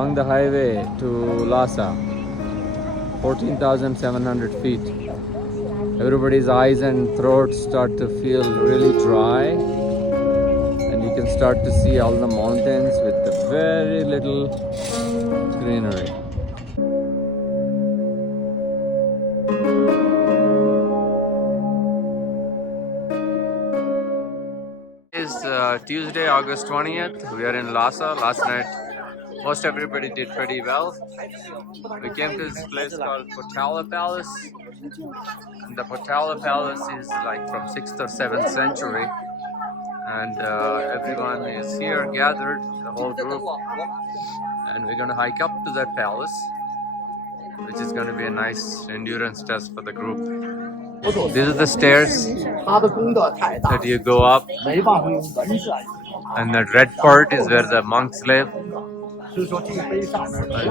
along the highway to Lhasa, 14,700 feet. Everybody's eyes and throats start to feel really dry, and you can start to see all the mountains with the very little greenery. It's Tuesday, August 20th. We are in Lhasa. Last night, most everybody did pretty well. We came to this place called Potala Palace. And the Potala Palace is like from 6th or 7th century. And everyone is here gathered, the whole group. And we're going to hike up to that palace, which is going to be a nice endurance test for the group. These are the stairs that you go up, and that red part is where the monks live. And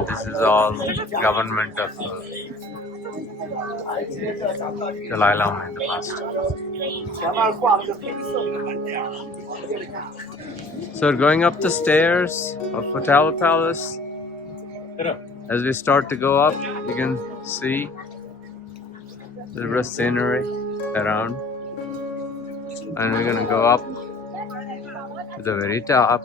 this is all government of Dalai Lama in the past. So we're going up the stairs of Potala Palace. As we start to go up, you can see the bit of scenery around, and we're gonna go up to the very top.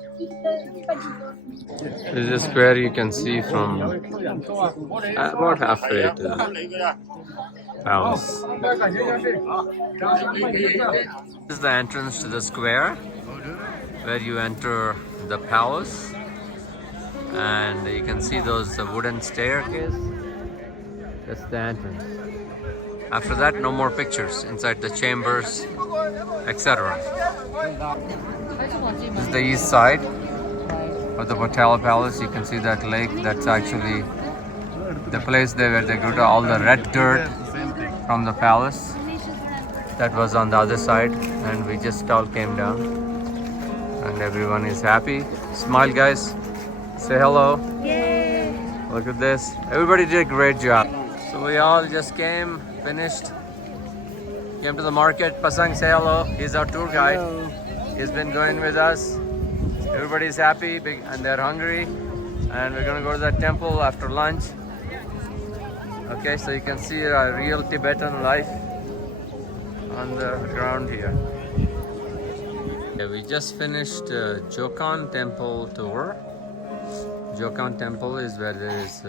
This is a square you can see from about halfway to the palace. This is the entrance to the square where you enter the palace, and you can see those wooden staircase. That's the entrance. After that, no more pictures inside the chambers, etc. This is the east side of the Potala Palace. You can see that lake. That's actually the place there where they got all the red dirt from the palace. That was on the other side, and we just all came down. And everyone is happy. Smile, guys. Say hello. Yay. Look at this. Everybody did a great job. So we all just came. Finished, came to the market. Pasang, say hello. He's our tour guide. Hello. He's been going with us. Everybody's happy and they're hungry, and we're gonna go to that temple after lunch. Okay, so you can see a real Tibetan life on the ground here. Yeah, we just finished Jokan Temple tour. Jokan Temple is where there is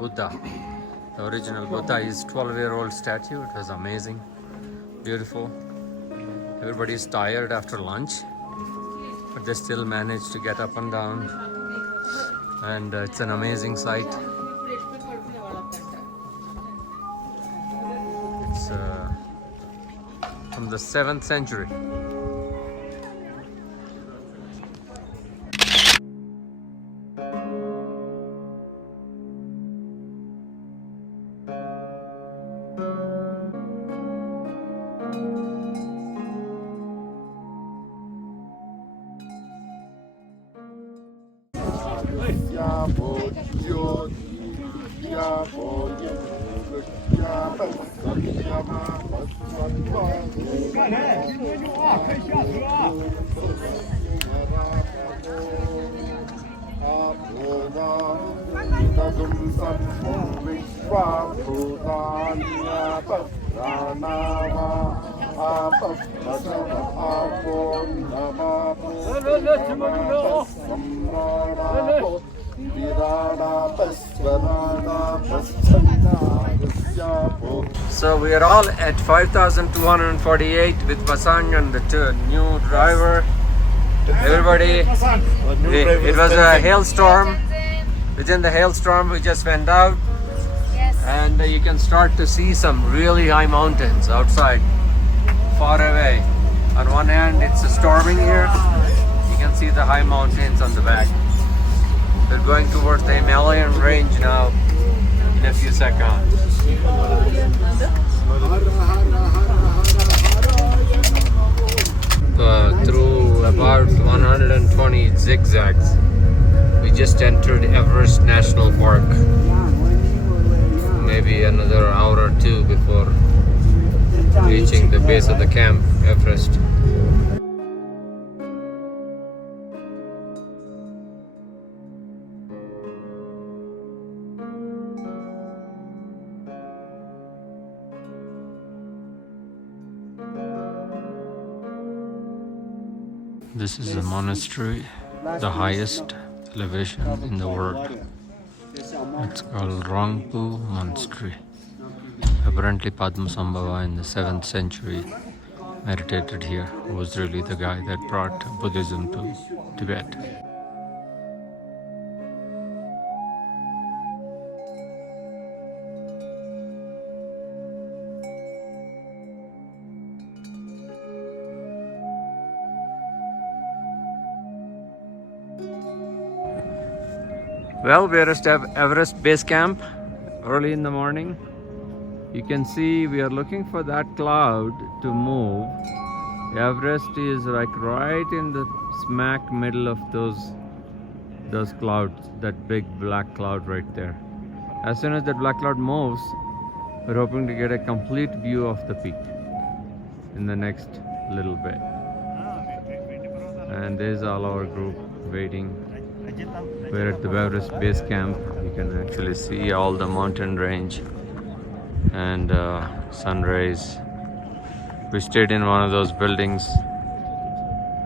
Buddha. The original Buddha is 12-year-old statue. It was amazing, beautiful. Everybody's tired after lunch, but they still managed to get up and down, and it's an amazing sight. It's from the 7th century. So we are all at 5,248 with Pasang and the new driver. Everybody, it was a hailstorm. Within the hailstorm, we just went out, and you can start to see some really high mountains outside, far away. On one hand, it's storming here. You can see the high mountains on the back. We're going towards the Himalayan range now in a few seconds. Through about 120 zigzags, we just entered Everest National Park. Maybe another hour or two before reaching the base of the camp, Everest. This is a monastery, the highest elevation in the world. It's called Rangpu Monastery. Apparently Padmasambhava in the 7th century meditated here, who was really the guy that brought Buddhism to Tibet. Well, we are at Everest Base Camp early in the morning. You can see we are looking for that cloud to move. Everest is like right in the smack middle of those clouds, that big black cloud right there. As soon as that black cloud moves, we're hoping to get a complete view of the peak in the next little bit. And there's all our group waiting. We're at the Everest Base Camp. You can actually see all the mountain range and sun rays. We stayed in one of those buildings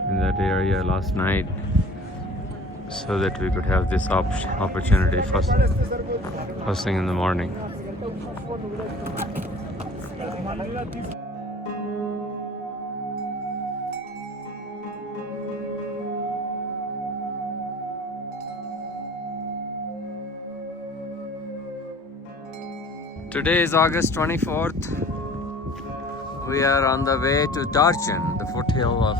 in that area last night so that we could have this opportunity first thing in the morning. Today is August 24th. We are on the way to Darchen, the foothill of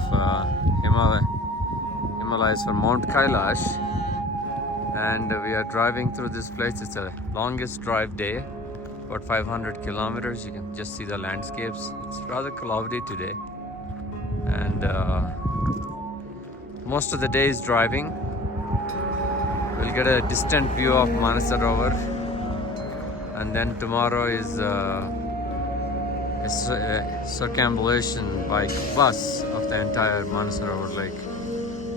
Himalayas from Mount Kailash. And we are driving through this place. It's the longest drive day, about 500 kilometers. You can just see the landscapes. It's rather cloudy today. And most of the day is driving. We'll get a distant view of Manasarovar. And then tomorrow is circambulation by bus of the entire Manasarovar lake.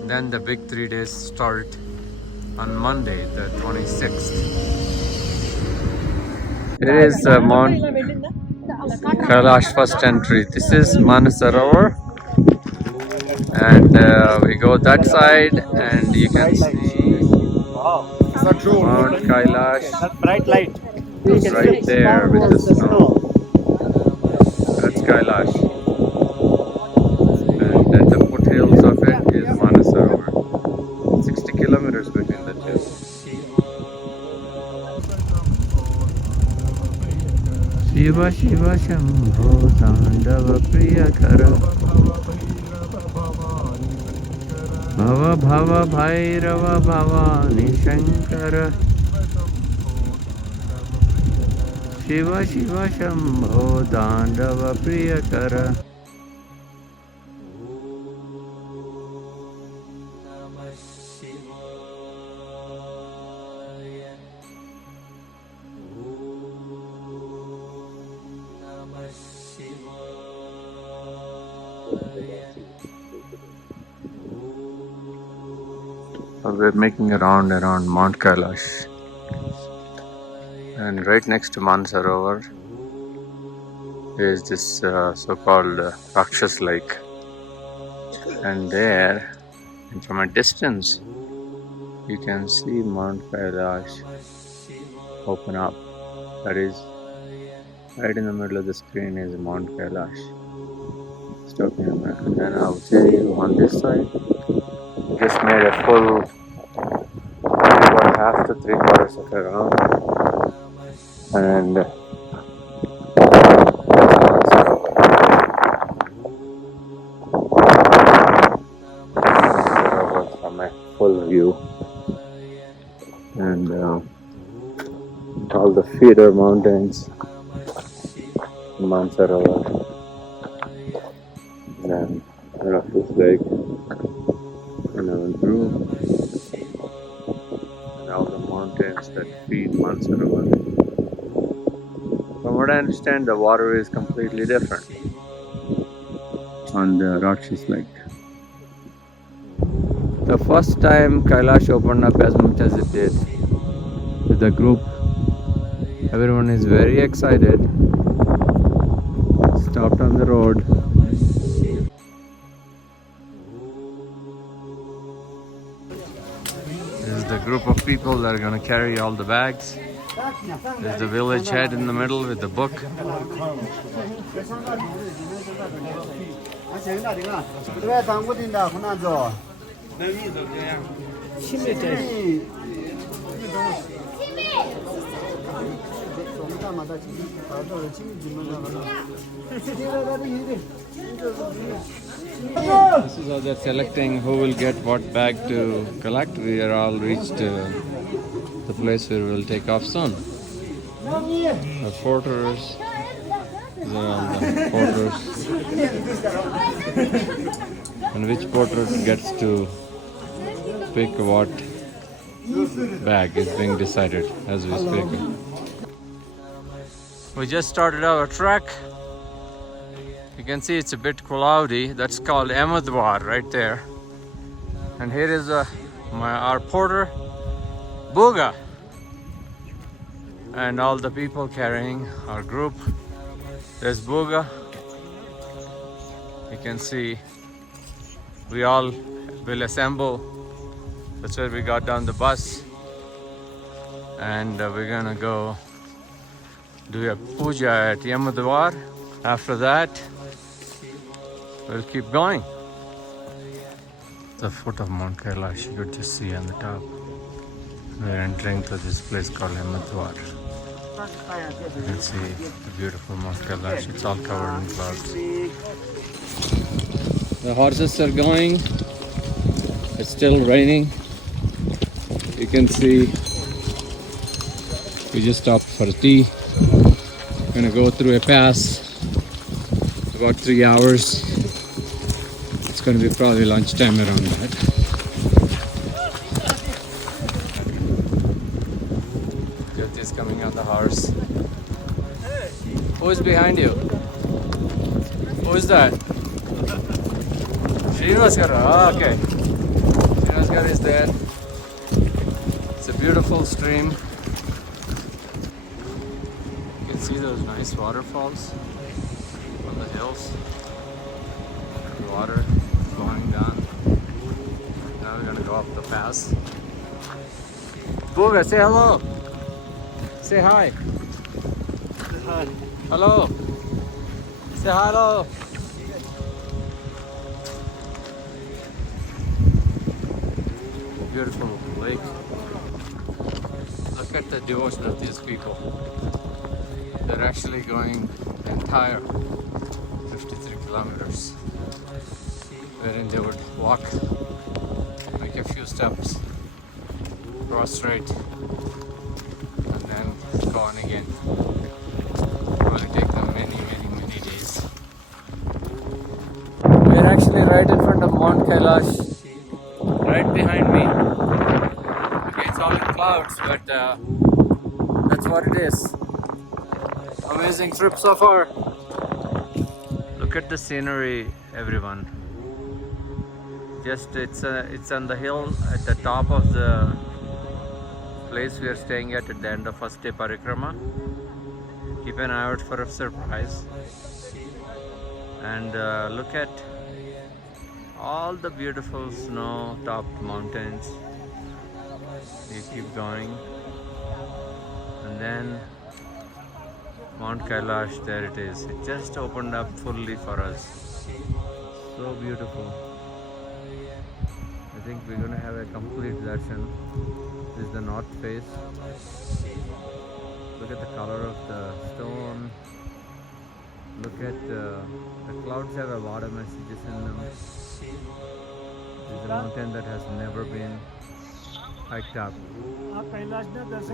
Then the big 3 days start on Monday, the 26th. It is Mount Kailash first entry. This is Manasarovar. And we go that side and you can see Mount Kailash. That bright light. Right there with the snow. That's Kailash. And at the foothills of it is Manasarovar. 60 kilometers between the two. Shiva Shiva Shambho Tandava Priyakara Bhava Bhava Bhairava Bhavani Shankara Shiva Shiva Shambho Dandava Priyakara. We're making a round around Mount Kailash. And right next to Manasarovar is this so-called Rakshas Lake. And there, and from a distance, you can see Mount Kailash open up. That is, right in the middle of the screen is Mount Kailash. Stopping a minute. And then I'll tell you on this side, just made a full, about half to 3/4 of a round. And from a full view, and all the feeder mountains, Manasarovar, then Rakshas Lake, and through, and all the mountains that feed Manasarovar. From what I understand, the water is completely different on the Rakshas Lake. The first time Kailash opened up as much as it did with the group, everyone is very excited. Stopped on the road. group of people that are going to carry all the bags. There's the village head in the middle with the book. This is how they're selecting who will get what bag to collect. We are all reached the place where we'll take off soon. The porters, these are all the porters. And which porter gets to pick what bag is being decided as we speak. We just started our trek. You can see it's a bit cloudy. That's called Ahmedabad right there. And here is our porter, Buga. And all the people carrying our group. There's Buga. You can see we all will assemble. That's where we got down the bus. And we're gonna go do a puja at Ahmedabad. After that, we'll keep going. The foot of Mount Kailash, you could just see on the top. We're entering to this place called Ahmedabad. You can see the beautiful Mount Kailash. It's all covered in clouds. The horses are going. It's still raining. You can see we just stopped for tea. We're gonna go through a pass. About 3 hours. It's going to be probably lunchtime around that. Jyoti is coming on the horse. Who is behind you? Who is that? Srinivasgara. Oh, okay. Srinivasgara is there. It's a beautiful stream. You can see those nice waterfalls on the hills. The water flowing down. Now we're gonna go up the pass. Buga, say hello. Say hi. Hi. Hello. Say hello. Beautiful lake. Look at the devotion of these people. They're actually going the entire 53 kilometers, wherein they would walk, make a few steps, prostrate, and then go on again. It will take them many days. We're actually right in front of Mount Kailash, right behind me. Okay, it's all in clouds, but that's what it is. Amazing trip so far. Look at the scenery, everyone. Just it's on the hill at the top of the place we are staying at the end of first day Parikrama. Keep an eye out for a surprise. And look at all the beautiful snow-topped mountains. You keep going, and then Mount Kailash, there it is. It just opened up fully for us. So beautiful. I think we're going to have a complete darshan. This is the north face. Look at the color of the stone. Look at the clouds have a lot of messages in them. This is a mountain that has never been hiked up.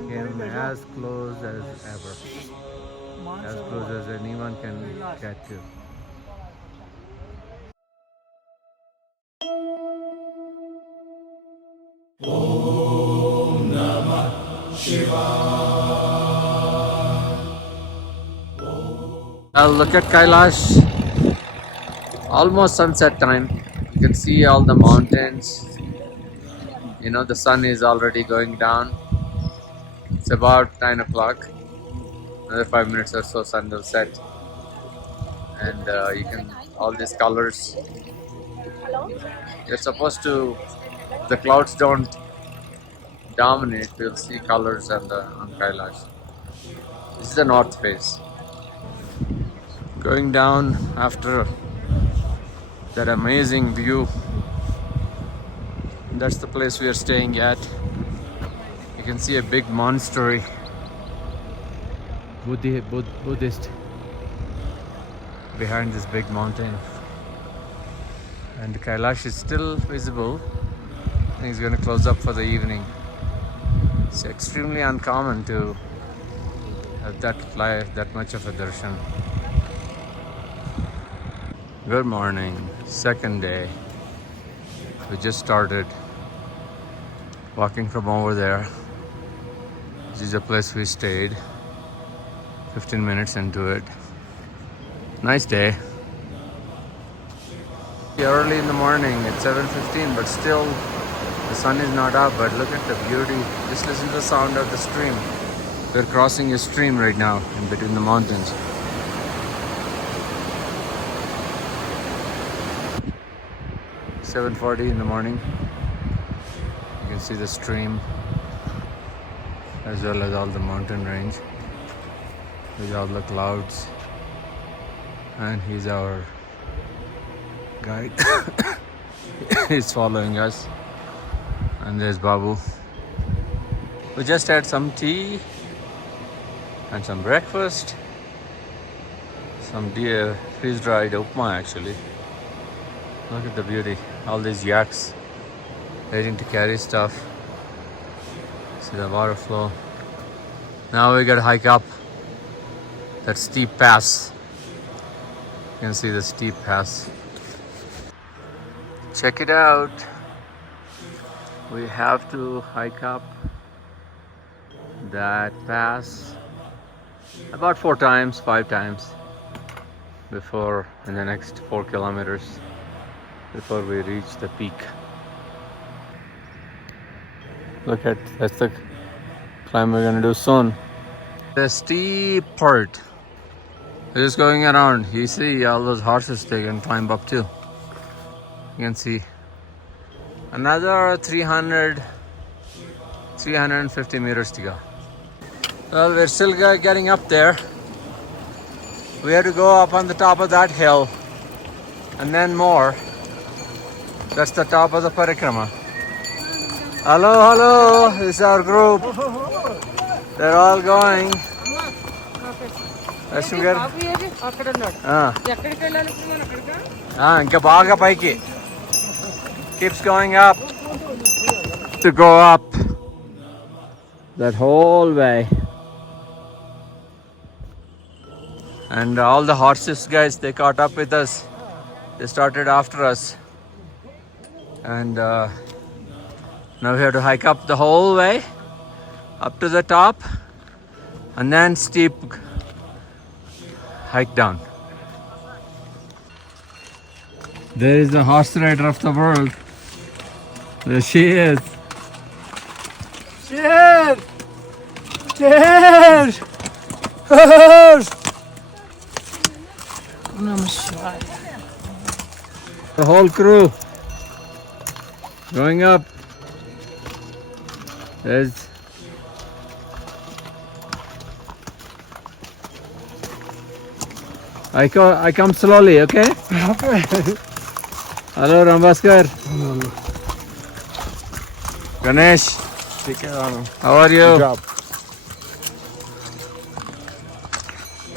Came as close as ever. As close as anyone can get to. Om Namah Shiva. Look at Kailash. Almost sunset time. You can see all the mountains. You know, the sun is already going down. It's about 9 o'clock. Another 5 minutes or so, sun will set. And you can, all these colors. You're supposed to, the clouds don't dominate, we'll see colors on Kailash. This is the north face. Going down after that amazing view. That's the place we are staying at. You can see a big monastery, Buddhist, behind this big mountain. And Kailash is still visible. I think it's going to close up for the evening. It's extremely uncommon to have that much of a darshan. Good morning, second day. We just started walking from over there. This is the place we stayed. 15 minutes into it. Nice day. Early in the morning, it's 7:15, but still the sun is not up. But look at the beauty. Just listen to the sound of the stream. We're crossing a stream right now in between the mountains. It's 7:40 in the morning. You can see the stream as well as all the mountain range with all the clouds. And he's our guide. He's following us. And there's Babu. We just had some tea and some breakfast. Some freeze-dried upma actually. Look at the beauty. All these yaks waiting to carry stuff. See the water flow. Now we gotta hike up that steep pass. You can see the steep pass. Check it out. We have to hike up that pass about 5 times before, in the next 4 kilometers before we reach the peak. Look at, that's the climb we're gonna do soon. The steep part. We're just going around. You see all those horses, they can climb up too. You can see another 350 meters to go. Well, we're still getting up there. We have to go up on the top of that hill and then more. That's the top of the Parikrama. Hello, this is our group. They're all going. Keeps going up. To go up that whole way. And all the horses guys, they caught up with us. They started after us. And now we have to hike up the whole way up to the top and then steep hike down. There is the horse rider of the world. There she is. Cheers! Cheers! The whole crew going up. There's I come slowly, okay? Okay. Hello, Rambaskar. Ganesh. How are you? Good job.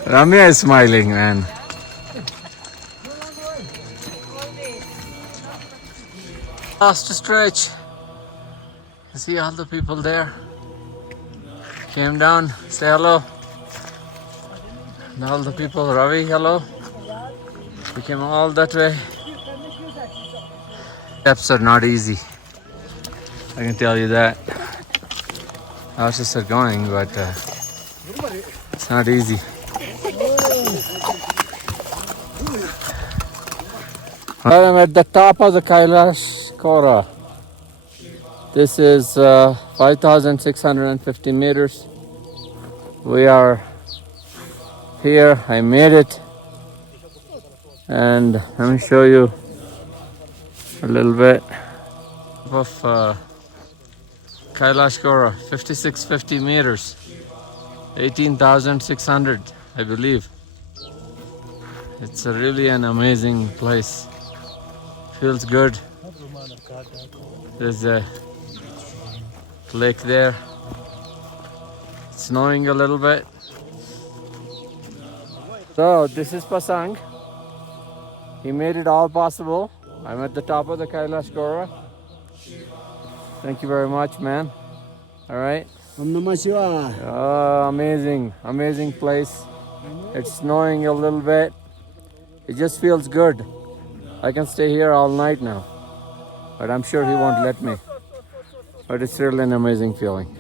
Ramya is smiling, man. Last stretch. You see all the people there. Came down, say hello. And all the people, Ravi, hello. We came all that way. Steps are not easy. I can tell you that. Horses are going, but it's not easy. I'm at the top of the Kailash Kora. This is 5,650 meters. We are here. I made it. And let me show you a little bit of Kailash Kora, 5650 meters, 18,600, I believe. It's really an amazing place. Feels good. There's a lake there. It's snowing a little bit. So this is Pasang. He made it all possible. I'm at the top of the Kailash Kora. Thank you very much, man. All right. Oh, amazing, amazing place. It's snowing a little bit. It just feels good. I can stay here all night now, but I'm sure he won't let me. But it's really an amazing feeling.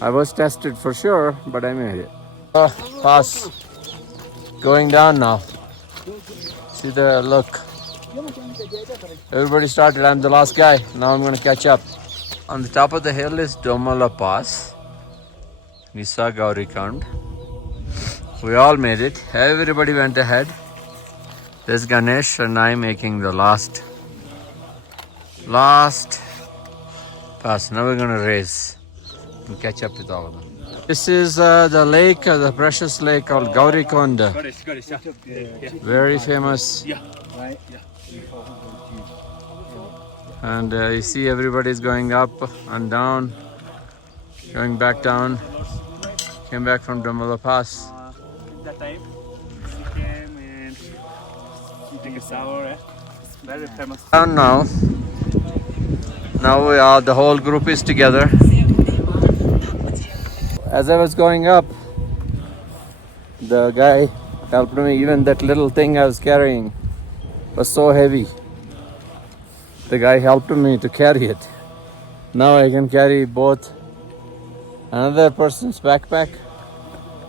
I was tested for sure, but I made it. Pass. Going down now. See there, look. Everybody started, I'm the last guy. Now I'm gonna catch up. On the top of the hill is Domala Pass. Nisa Gaurikund. We all made it. Everybody went ahead. There's Ganesh and I making the last pass. Now we're gonna race and catch up with all of them. This is the lake, the precious lake called Gaurikund. Very famous. And you see everybody's going up and down, going back down. Came back from Domala Pass. That time she came and she took a shower. It's very famous. Down now. Now we are, the whole group is together. As I was going up, the guy helped me. Even that little thing I was carrying was so heavy. The guy helped me to carry it. Now I can carry both another person's backpack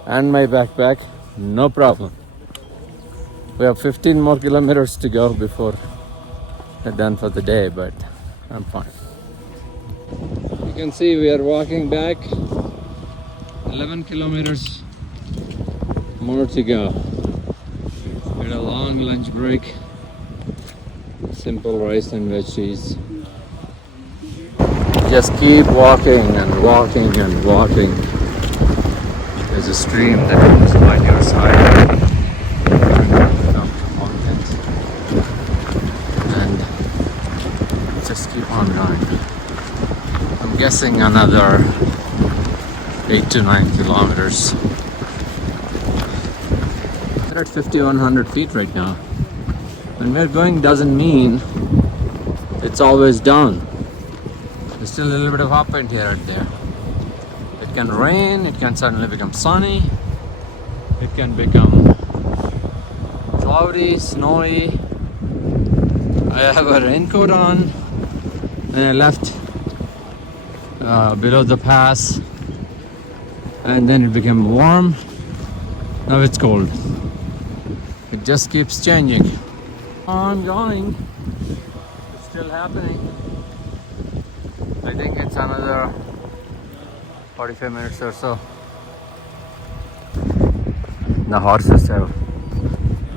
and my backpack, no problem. We have 15 more kilometers to go before we're done for the day, but I'm fine. You can see we are walking back. 11 kilometers more to go. We had a long lunch break. Simple rice and veggies. Just keep walking and walking and walking. There's a stream that goes by your side. Up mountains. And just keep on going. I'm guessing another 8 to 9 kilometers. We're at 5,100 feet right now. When we're going doesn't mean it's always down. There's still a little bit of up and here and there. It can rain, it can suddenly become sunny, it can become cloudy, snowy. I have a raincoat on and I left below the pass, and then it became warm. Now it's cold. It just keeps changing. I'm going. It's still happening. I think it's another 45 minutes or so. The horses have,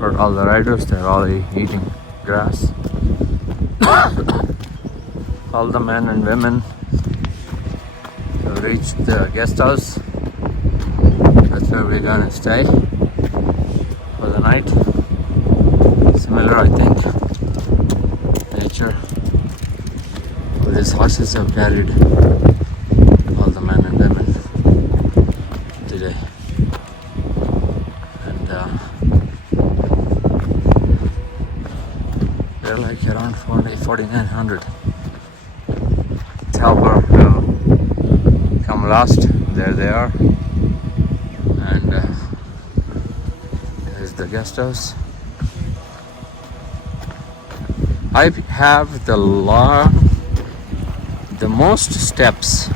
or all the riders, they're all eating grass. All the men and women have reached the guest house. That's where we're gonna stay for the night. Similar, I think, nature. All these horses have carried all the men and women today. And they're like around 4,900. Helper will come last. There they are. And there's the guest house. I have the most steps,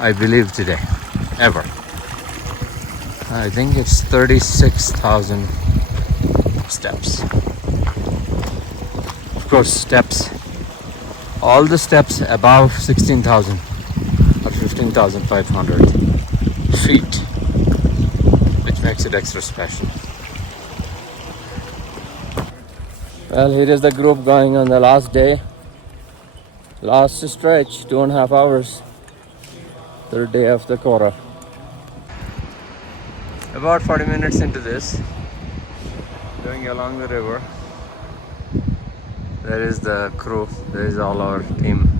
I believe, today, ever. I think it's 36,000 steps. Of course, steps. All the steps above 16,000 or 15,500 feet, which makes it extra special. Well, here is the group going on the last day. Last stretch, 2.5 hours. Third day of the Kora. About 40 minutes into this, going along the river. There is the crew. There is all our team.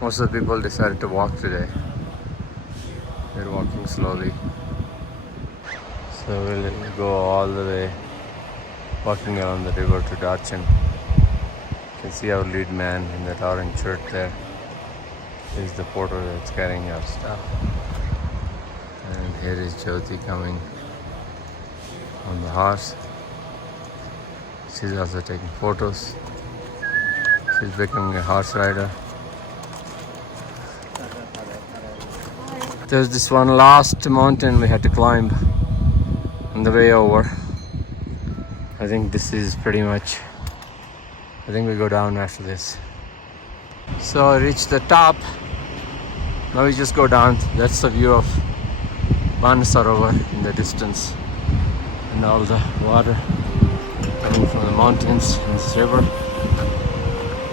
Most of the people decided to walk today. They're walking slowly. So we'll go all the way, walking around the river to Darchen. You can see our lead man in that orange shirt there. Here's the porter that's carrying our stuff. And here is Jyoti coming on the horse. She's also taking photos. She's becoming a horse rider. There's this one last mountain we had to climb on the way over. I think this is pretty much, I think we go down after this. So I reached the top. Now we just go down. That's the view of Manasarovar in the distance. And all the water coming from the mountains in this river.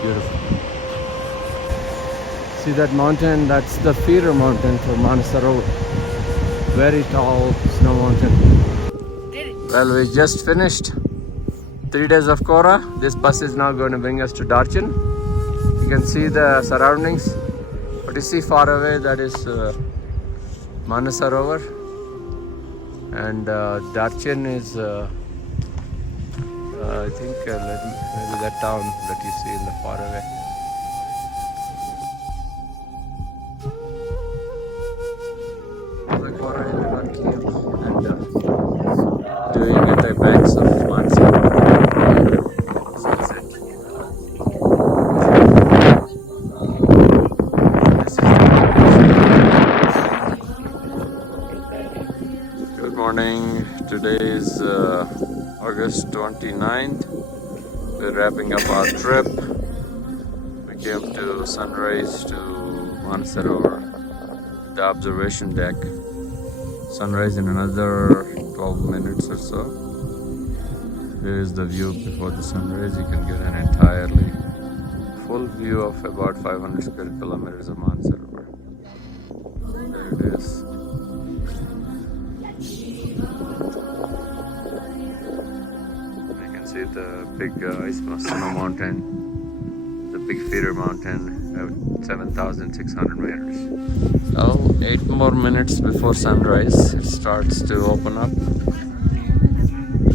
Beautiful. See that mountain? That's the feeder mountain for Manasarovar. Very tall snow mountain. Well, we just finished 3 days of Kora. This bus is now going to bring us to Darchen. You can see the surroundings. What you see far away, that is Manasarovar. And Darchen is, I think, maybe that town that you see in the far away. The Kora everyone came and doing at the banks of Manasarovar. Sunset. Good morning. Today is August 29th. We're wrapping up our trip. We came to Sunrise to Manasarovar, the observation deck. Sunrise in another 12 minutes or so. Here is the view before the sunrise. You can get an entirely full view of about 500 square kilometers of Manasarovar. There it is. You can see the big snow mountain, the big feeder mountain at 7,600 meters. So 8 more minutes before sunrise, it starts to open up.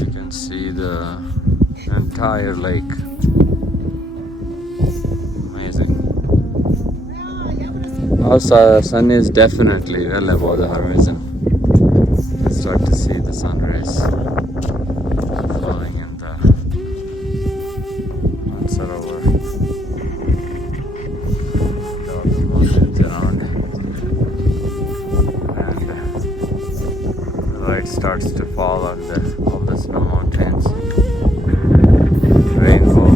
You can see the entire lake. Amazing. Now sun is definitely well above the horizon. You can start to see the sunrise flowing in the Manasarovar. Mountains around. Light starts to fall on all the snow mountains. Rainfall.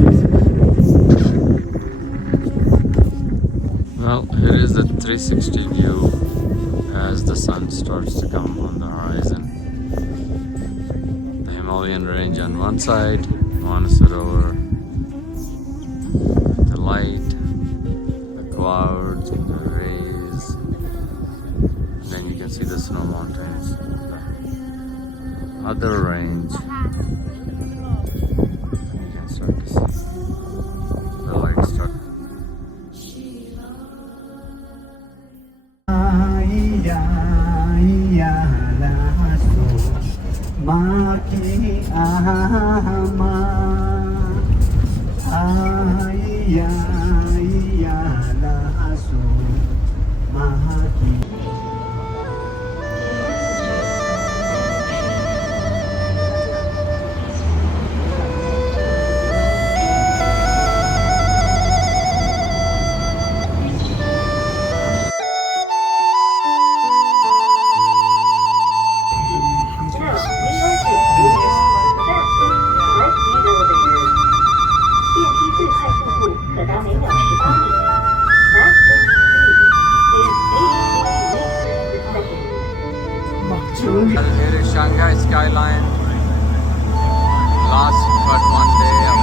Well, here is the 360 view as the sun starts to come on the horizon. The Himalayan range on one side, Manasarovar, the light, the clouds, the rays, and then you can see the snow mountains. Other range, you can start to see the light start. Here is Shanghai skyline. Last but one day of